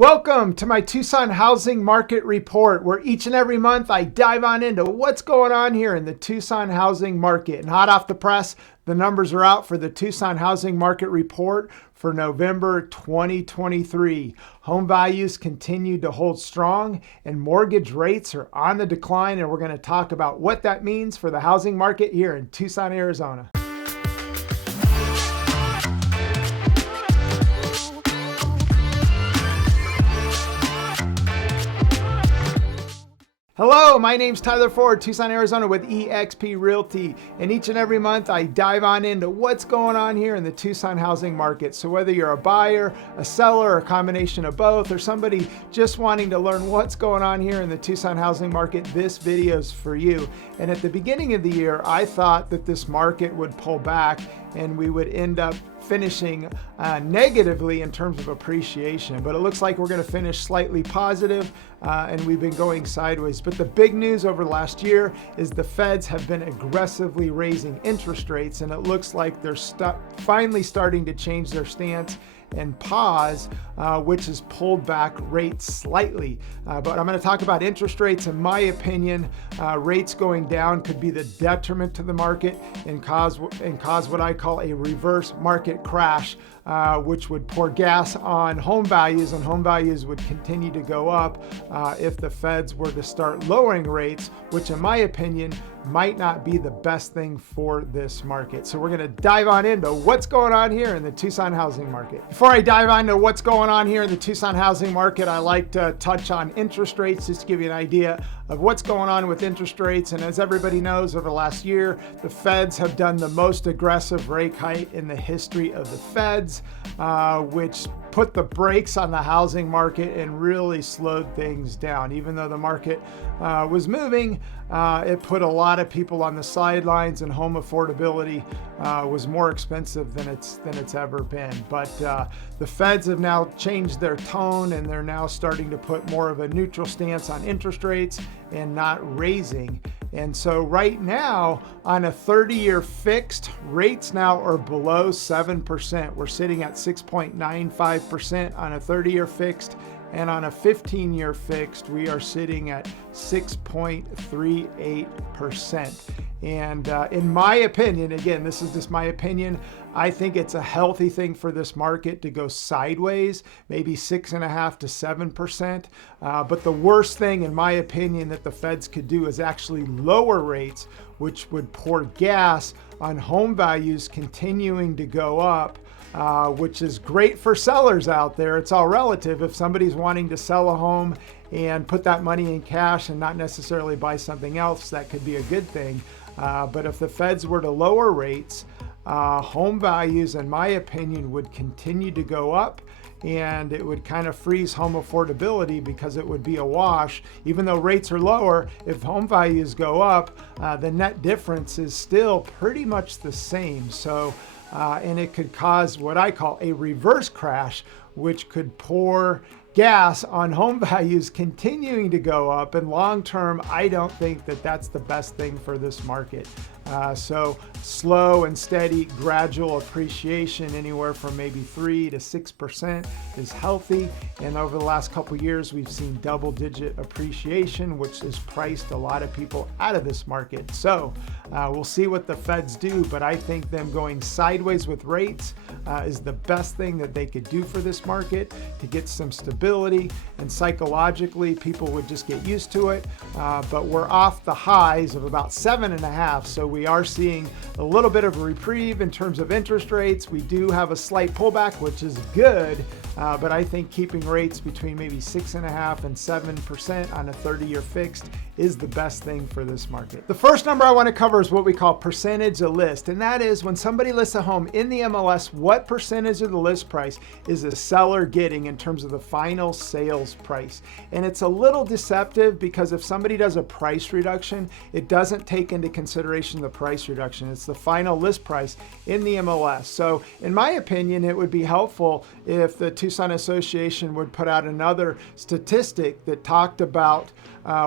Welcome to my Tucson Housing Market Report, where each and every month I dive on into what's going on here in the Tucson housing market. And hot off the press, the numbers are out for the Tucson Housing Market Report for November 2023. Home values continue to hold strong and mortgage rates are on the decline. And we're going to talk about what that means for the housing market here in Tucson, Arizona. Hello, my name's Tyler Ford, Tucson, Arizona with eXp Realty. And each and every month I dive on into what's going on here in the Tucson housing market. So whether you're a buyer, a seller, or a combination of both, or somebody just wanting to learn what's going on here in the Tucson housing market, this video is for you. And at the beginning of the year, I thought that this market would pull back and we would end up finishing negatively in terms of appreciation, but it looks like we're going to finish slightly positive, and we've been going sideways. But the big news over the last year is the feds have been aggressively raising interest rates, and it looks like they're finally starting to change their stance and pause, which has pulled back rates slightly. But I'm going to talk about interest rates. In my opinion, rates going down could be the detriment to the market and cause what I call a reverse market crash, which would pour gas on home values, and home values would continue to go up if the feds were to start lowering rates, which in my opinion might not be the best thing for this market. So we're going to dive on into what's going on here in the Tucson housing market. Before I dive on to what's going on here in the Tucson housing market, I like to touch on interest rates just to give you an idea of what's going on with interest rates. And as everybody knows, over the last year, the feds have done the most aggressive rate hike in the history of the feds, which put the brakes on the housing market and really slowed things down. Even though the market was moving, it put a lot of people on the sidelines, and home affordability was more expensive than it's ever been. But the feds have now changed their tone, and they're now starting to put more of a neutral stance on interest rates and not raising. And so right now, on a 30-year fixed, rates now are below 7%. We're sitting at 6.95% on a 30-year fixed, and on a 15-year fixed, we are sitting at 6.38%. And in my opinion, again, this is just my opinion, I think it's a healthy thing for this market to go sideways, maybe 6.5% to 7%. But the worst thing, in my opinion, that the feds could do is actually lower rates, which would pour gas on home values continuing to go up. Which is great for sellers out there. It's all relative. If somebody's wanting to sell a home and put that money in cash and not necessarily buy something else, that could be a good thing. But if the feds were to lower rates, home values, in my opinion, would continue to go up, and it would kind of freeze home affordability because it would be a wash. Even though rates are lower, if home values go up, the net difference is still pretty much the same. So, and it could cause what I call a reverse crash, which could pour gas on home values continuing to go up. And long term, I don't think that that's the best thing for this market. So slow and steady, gradual appreciation, anywhere from maybe 3 to 6% is healthy. And over the last couple of years, we've seen double-digit appreciation, which has priced a lot of people out of this market. So we'll see what the feds do, but I think them going sideways with rates is the best thing that they could do for this market to get some stability, and psychologically people would just get used to it. But we're off the highs of about 7.5, so we are seeing a little bit of a reprieve in terms of interest rates. We do have a slight pullback, which is good, but I think keeping rates between maybe 6.5% and 7% on a 30-year fixed is the best thing for this market. The first number I want to cover is what we call percentage of list, and that is when somebody lists a home in the MLS, what percentage of the list price is the seller getting in terms of the final sales price. And it's a little deceptive because if somebody does a price reduction, it doesn't take into consideration the price reduction. It's the final list price in the MLS. So in my opinion, it would be helpful if the Tucson Tucson Association would put out another statistic that talked about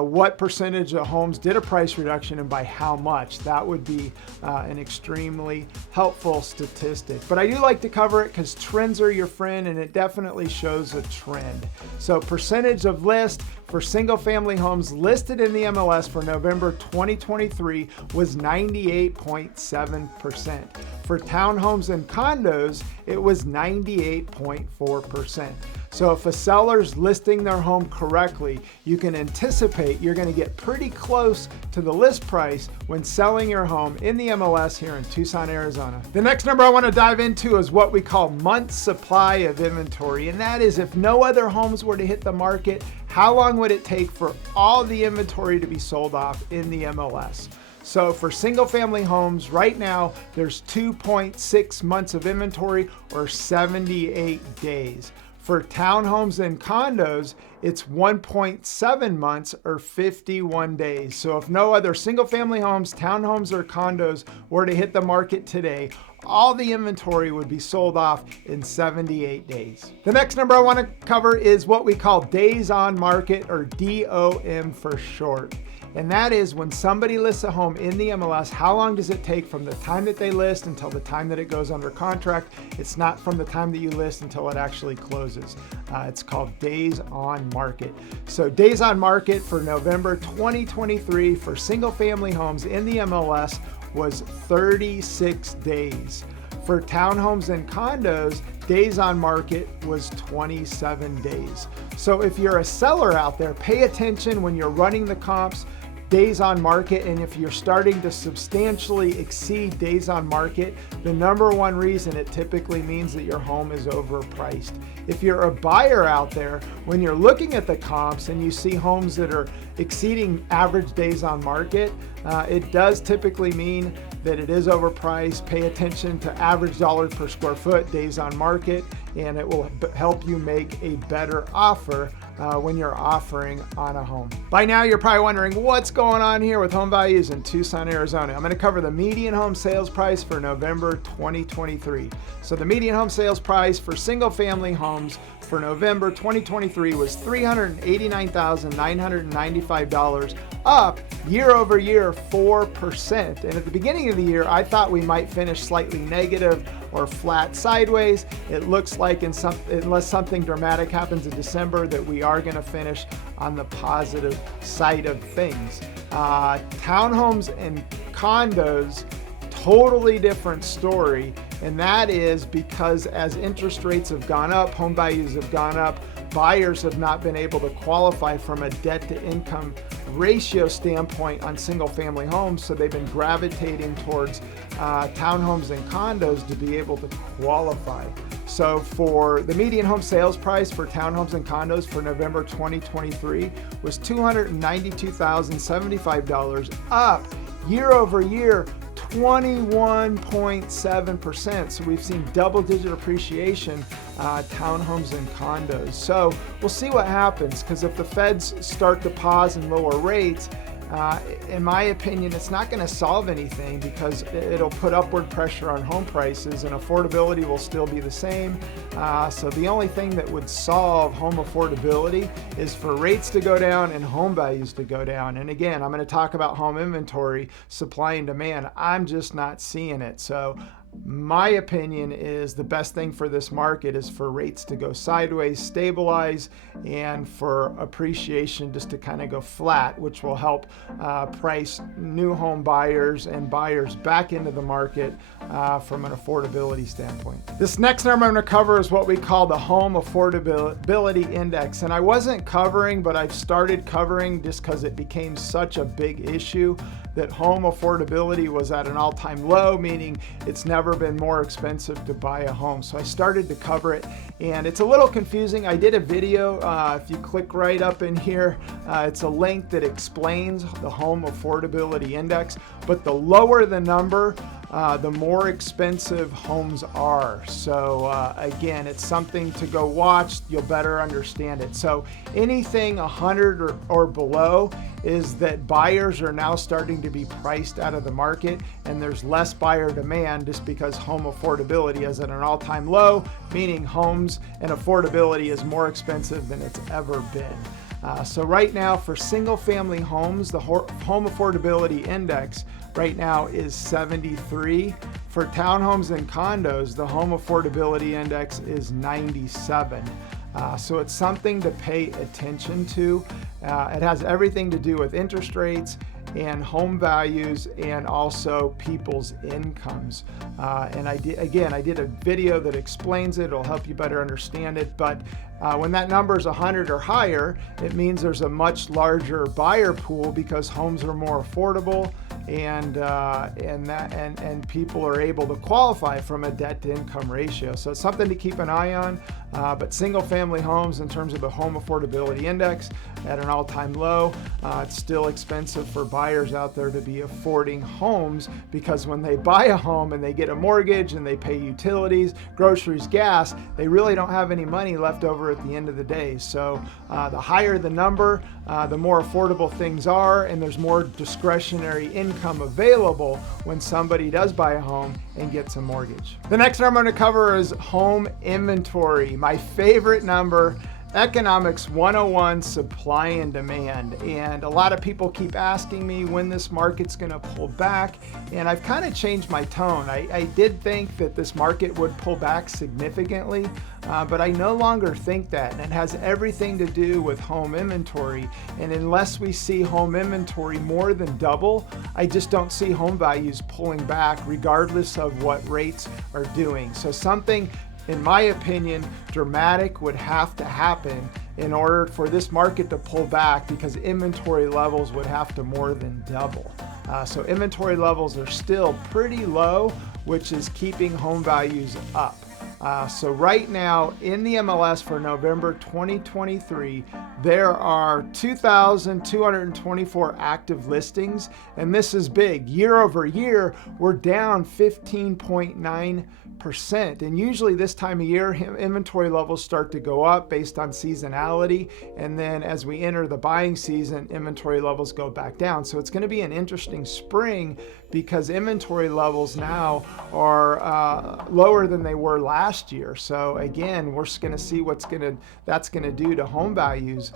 what percentage of homes did a price reduction and by how much. That would be an extremely helpful statistic. But I do like to cover it because trends are your friend, and it definitely shows a trend. So percentage of list for single family homes listed in the MLS for November 2023 was 98.7%. For townhomes and condos, it was 98.4%. So if a seller's listing their home correctly, you can anticipate you're going to get pretty close to the list price when selling your home in the MLS here in Tucson, Arizona. The next number I want to dive into is what we call months supply of inventory. And that is, if no other homes were to hit the market, how long would it take for all the inventory to be sold off in the MLS? So for single family homes right now, there's 2.6 months of inventory, or 78 days. For townhomes and condos, it's 1.7 months, or 51 days. So if no other single family homes, townhomes, or condos were to hit the market today, all the inventory would be sold off in 78 days. The next number I want to cover is what we call days on market, or DOM for short. And that is when somebody lists a home in the MLS, how long does it take from the time that they list until the time that it goes under contract? It's not from the time that you list until it actually closes. It's called days on market. So days on market for November 2023 for single family homes in the MLS was 36 days. For townhomes and condos, days on market was 27 days. So if you're a seller out there, pay attention when you're running the comps, days on market, and if you're starting to substantially exceed days on market, the number one reason it typically means that your home is overpriced. If you're a buyer out there, when you're looking at the comps and you see homes that are exceeding average days on market, it does typically mean that it is overpriced. Pay attention to average dollars per square foot, days on market, and it will help you make a better offer when you're offering on a home. By now, you're probably wondering what's going on here with home values in Tucson, Arizona. I'm going to cover the median home sales price for November 2023. So the median home sales price for single family homes for November 2023 was $389,995, up year over year 4%. And at the beginning of the year, I thought we might finish slightly negative or flat sideways. It looks like unless something dramatic happens in December, that we are going to finish on the positive side of things. Townhomes and condos, totally different story. And that is because as interest rates have gone up, home values have gone up, buyers have not been able to qualify from a debt to income ratio standpoint on single family homes. So they've been gravitating towards townhomes and condos to be able to qualify. So for the median home sales price for townhomes and condos for November 2023 was $292,075, up year over year 21.7%. So we've seen double-digit appreciation, townhomes and condos. So we'll see what happens, because if the feds start to pause and lower rates, in my opinion, it's not going to solve anything, because it'll put upward pressure on home prices and affordability will still be the same. So the only thing that would solve home affordability is for rates to go down and home values to go down. And again, I'm going to talk about home inventory, supply and demand. I'm just not seeing it. So my opinion is the best thing for this market is for rates to go sideways, stabilize, and for appreciation just to kind of go flat, which will help price new home buyers and buyers back into the market from an affordability standpoint. This next number I'm going to cover is what we call the Home Affordability Index. And I wasn't covering, but I've started covering just because it became such a big issue that home affordability was at an all-time low, meaning it's never been more expensive to buy a home. So I started to cover it, and it's a little confusing. I did a video, if you click right up in here, it's a link that explains the Home Affordability Index, but the lower the number, the more expensive homes are. So again, it's something to go watch. You'll better understand it. So anything 100 or below is that buyers are now starting to be priced out of the market, and there's less buyer demand just because home affordability is at an all-time low, meaning homes and affordability is more expensive than it's ever been. So right now for single family homes, the Home Affordability Index right now is 73. For townhomes and condos, the Home Affordability Index is 97. So it's something to pay attention to. It has everything to do with interest rates and home values and also people's incomes. And I did a video that explains it. It'll help you better understand it. But when that number is 100 or higher, it means there's a much larger buyer pool because homes are more affordable, and people are able to qualify from a debt to income ratio. So it's something to keep an eye on. But single family homes, in terms of the Home Affordability Index, at an all-time low. It's still expensive for buyers out there to be affording homes, because when they buy a home and they get a mortgage and they pay utilities, groceries, gas, they really don't have any money left over at the end of the day. So the higher the number, the more affordable things are, and there's more discretionary income available when somebody does buy a home and gets a mortgage. The next number I'm going to cover is home inventory, my favorite number. Economics 101, supply and demand. And a lot of people keep asking me when this market's going to pull back, and I've kind of changed my tone. I did think that this market would pull back significantly, but I no longer think that, and it has everything to do with home inventory. And unless we see home inventory more than double, I just don't see home values pulling back regardless of what rates are doing. So something, in my opinion, dramatic would have to happen in order for this market to pull back, because inventory levels would have to more than double. So inventory levels are still pretty low, which is keeping home values up. So right now in the MLS for November 2023, there are 2,224 active listings, and this is big. Year over year, we're down 15.9%. And usually this time of year, inventory levels start to go up based on seasonality. And then as we enter the buying season, inventory levels go back down. So it's going to be an interesting spring, because inventory levels now are lower than they were last year. So again, we're just going to see that's going to do to home values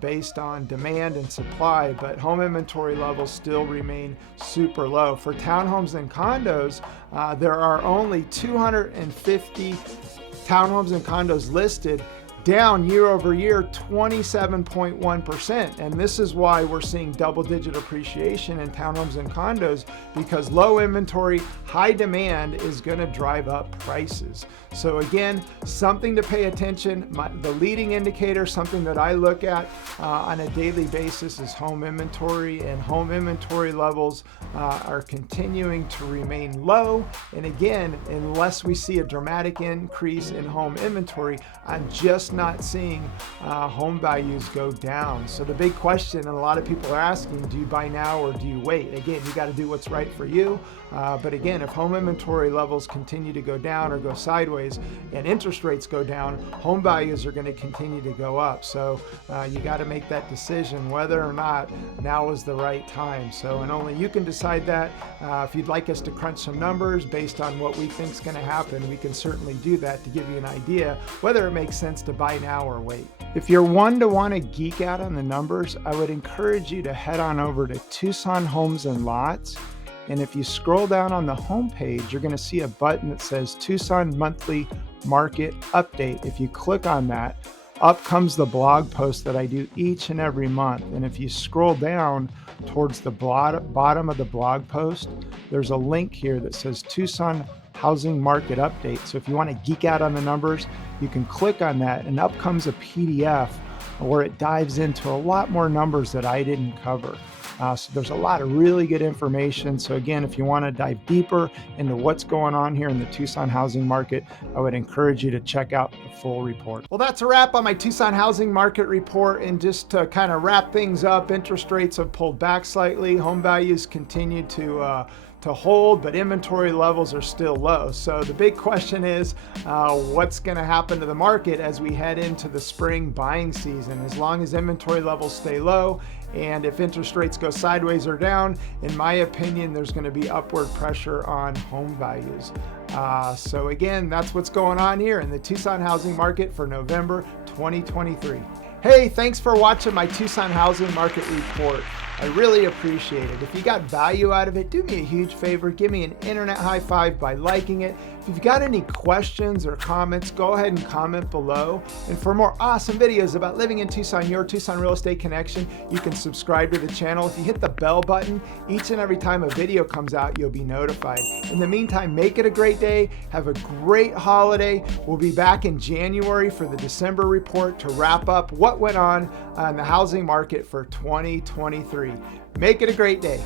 based on demand and supply. But home inventory levels still remain super low. For townhomes and condos, there are only 250 townhomes and condos listed, down year over year 27.1%. And this is why we're seeing double-digit appreciation in townhomes and condos, because low inventory, high demand is going to drive up prices. So again, something to pay attention. The leading indicator, something that I look at on a daily basis, is home inventory, and home inventory levels are continuing to remain low. And again, unless we see a dramatic increase in home inventory, I'm just not seeing home values go down. So the big question, and a lot of people are asking, do you buy now or do you wait? Again, you got to do what's right for you. But again, if home inventory levels continue to go down or go sideways and interest rates go down, home values are going to continue to go up. So you got to make that decision whether or not now is the right time. So, and only you can decide that. If you'd like us to crunch some numbers based on what we think is going to happen, we can certainly do that to give you an idea whether it makes sense to buy now or wait. If you're one to want to geek out on the numbers, I would encourage you to head on over to Tucson Homes and Lots. And if you scroll down on the homepage, you're going to see a button that says Tucson Monthly Market Update. If you click on that, up comes the blog post that I do each and every month. And if you scroll down towards the bottom of the blog post, there's a link here that says Tucson Housing Market Update. So if you want to geek out on the numbers, you can click on that, and up comes a PDF where it dives into a lot more numbers that I didn't cover. So there's a lot of really good information. So again, if you want to dive deeper into what's going on here in the Tucson housing market, I would encourage you to check out the full report. Well, that's a wrap on my Tucson housing market report. And just to kind of wrap things up, interest rates have pulled back slightly. Home values continue to to hold, but inventory levels are still low. So the big question is, what's going to happen to the market as we head into the spring buying season? As long as inventory levels stay low, and if interest rates go sideways or down, in my opinion, there's going to be upward pressure on home values. So again, that's what's going on here in the Tucson housing market for November 2023. Hey, thanks for watching my Tucson Housing Market Report. I really appreciate it. If you got value out of it, do me a huge favor. Give me an internet high five by liking it. If you've got any questions or comments, go ahead and comment below. And for more awesome videos about living in Tucson, your Tucson Real Estate Connection, you can subscribe to the channel. If you hit the bell button, each and every time a video comes out, you'll be notified. In the meantime, make it a great day. Have a great holiday. We'll be back in January for the December report to wrap up what went on the housing market for 2023. Make it a great day.